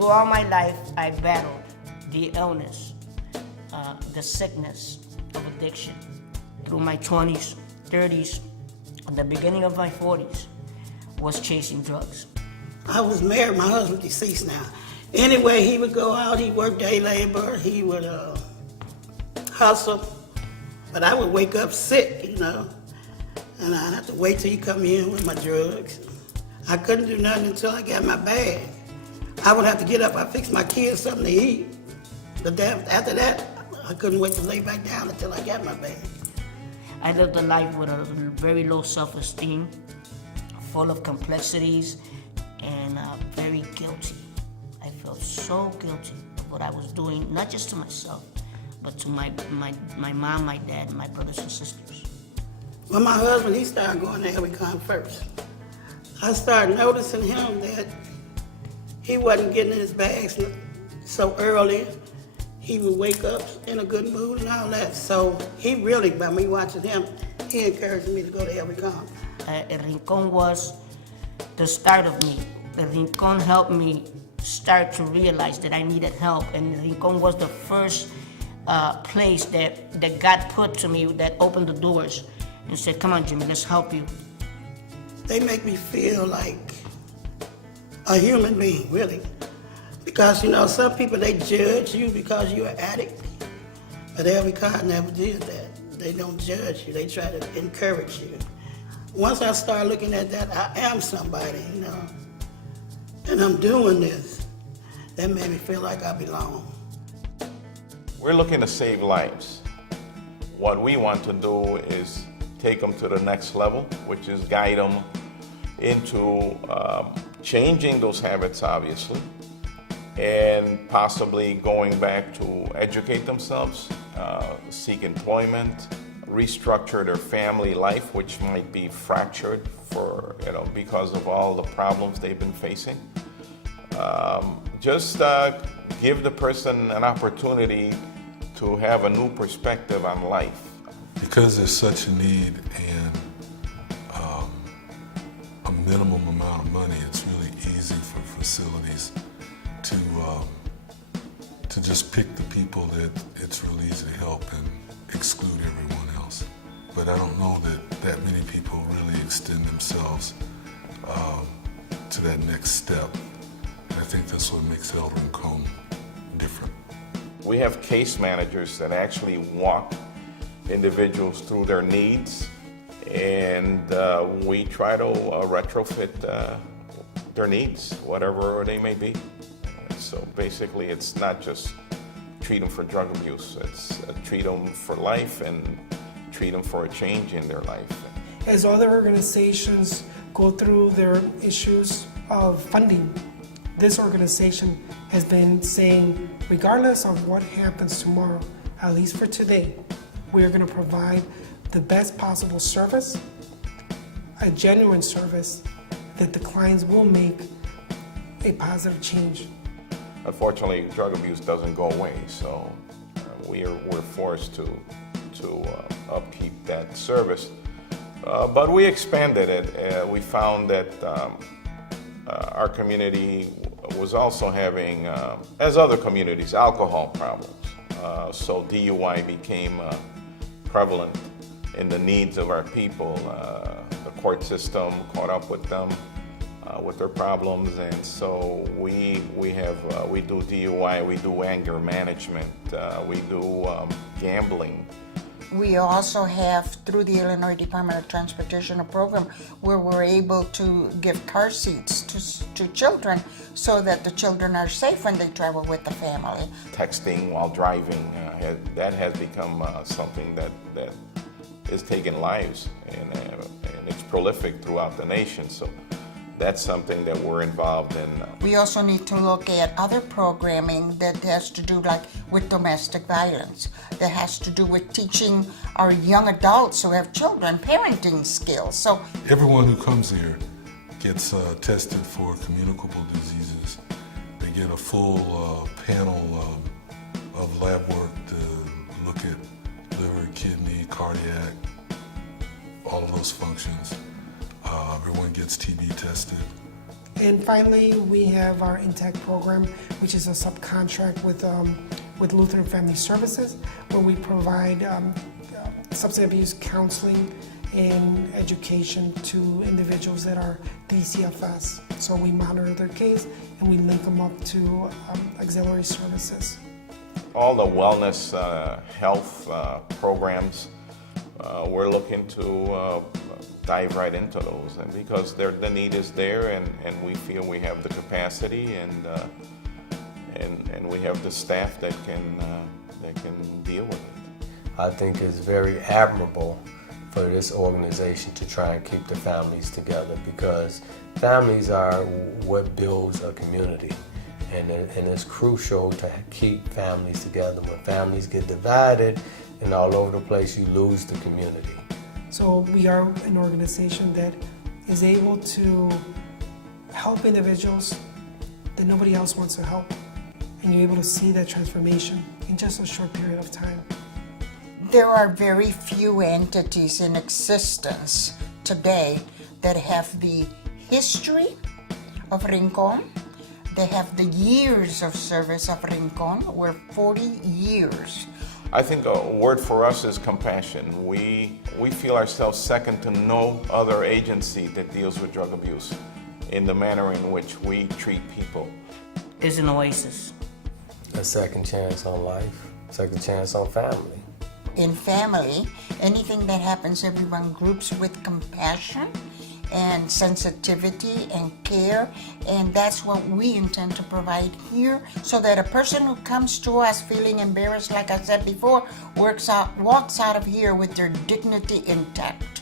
throughout my life, I battled the illness, the sickness of addiction through my 20s, 30s, and the beginning of my 40s was chasing drugs. I was married, my husband deceased now. Anyway, he would go out, he worked day labor, he would hustle, but I would wake up sick, and I'd have to wait till he come in with my drugs. I couldn't do nothing until I got my bag. I would have to get up, I'd fix my kids something to eat, but then after that, I couldn't wait to lay back down until I got my bag. I lived a life with a very low self-esteem, full of complexities, and very guilty. I felt so guilty of what I was doing, not just to myself, but to my mom, my dad, and my brothers and sisters. Well, my husband, he started going to Rincon first. I started noticing him that he wasn't getting in his bags so early. He would wake up in a good mood and all that. So he really, by me watching him, he encouraged me to go to Rincon. Rincon was the start of me. Rincon helped me start to realize that I needed help, and Rincon was the first place that God put to me that opened the doors and said, "Come on, Jimmy, let's help you." They make me feel like a human being, really. Because, some people, they judge you because you're an addict. But Rincon never did that. They don't judge you. They try to encourage you. Once I started looking at that, I am somebody, and I'm doing this. That made me feel like I belong. We're looking to save lives. What we want to do is take them to the next level, which is guide them into changing those habits, obviously, and possibly going back to educate themselves, seek employment, restructure their family life, which might be fractured because of all the problems they've been facing. Just give the person an opportunity to have a new perspective on life. Because there's such a need and a minimum amount of money, it's really easy for facilities to just pick the people that it's really easy to help and exclude everyone else. But I don't know that many people really extend themselves to that next step. And I think that's what makes Rincon different. We have case managers that actually walk individuals through their needs, and we try to retrofit their needs, whatever they may be. So basically, it's not just treat them for drug abuse, it's treat them for life and treat them for a change in their life. As other organizations go through their issues of funding, this organization has been saying, regardless of what happens tomorrow, at least for today, we are going to provide the best possible service, a genuine service that the clients will make a positive change. Unfortunately, drug abuse doesn't go away, so we're forced to upkeep that service. But we expanded it. We found that our community was also having, as other communities, alcohol problems. So DUI became prevalent in the needs of our people. The court system caught up with them with their problems, and so we do DUI, we do anger management, we do gambling. We also have, through the Illinois Department of Transportation, a program where we're able to give car seats to children so that the children are safe when they travel with the family. Texting while driving, that has become something that is taking lives, and it's prolific throughout the nation. So that's something that we're involved in. We also need to look at other programming that has to do with domestic violence, that has to do with teaching our young adults who have children parenting skills. So everyone who comes here gets tested for communicable diseases. They get a full panel of lab work to look at liver, kidney, cardiac, all of those functions. Everyone gets TB tested, And finally, we have our Intact program, which is a subcontract with Lutheran Family Services, where we provide substance abuse counseling and education to individuals that are DCFS. So we monitor their case and we link them up to auxiliary services. All the wellness, health programs, we're looking to dive right into those, and because the need is there, and we feel we have the capacity and we have the staff that can deal with it. I think it's very admirable for this organization to try and keep the families together, because families are what builds a community. And it's crucial to keep families together. When families get divided and all over the place, you lose the community. So we are an organization that is able to help individuals that nobody else wants to help. And you're able to see that transformation in just a short period of time. There are very few entities in existence today that have the history of Rincon. They have the years of service of Rincon. We're 40 years. I think a word for us is compassion. We feel ourselves second to no other agency that deals with drug abuse in the manner in which we treat people. It's an oasis. A second chance on life, second chance on family. In family, anything that happens, everyone groups with compassion and sensitivity and care, and that's what we intend to provide here, so that a person who comes to us feeling embarrassed, like I said before, walks out of here with their dignity intact.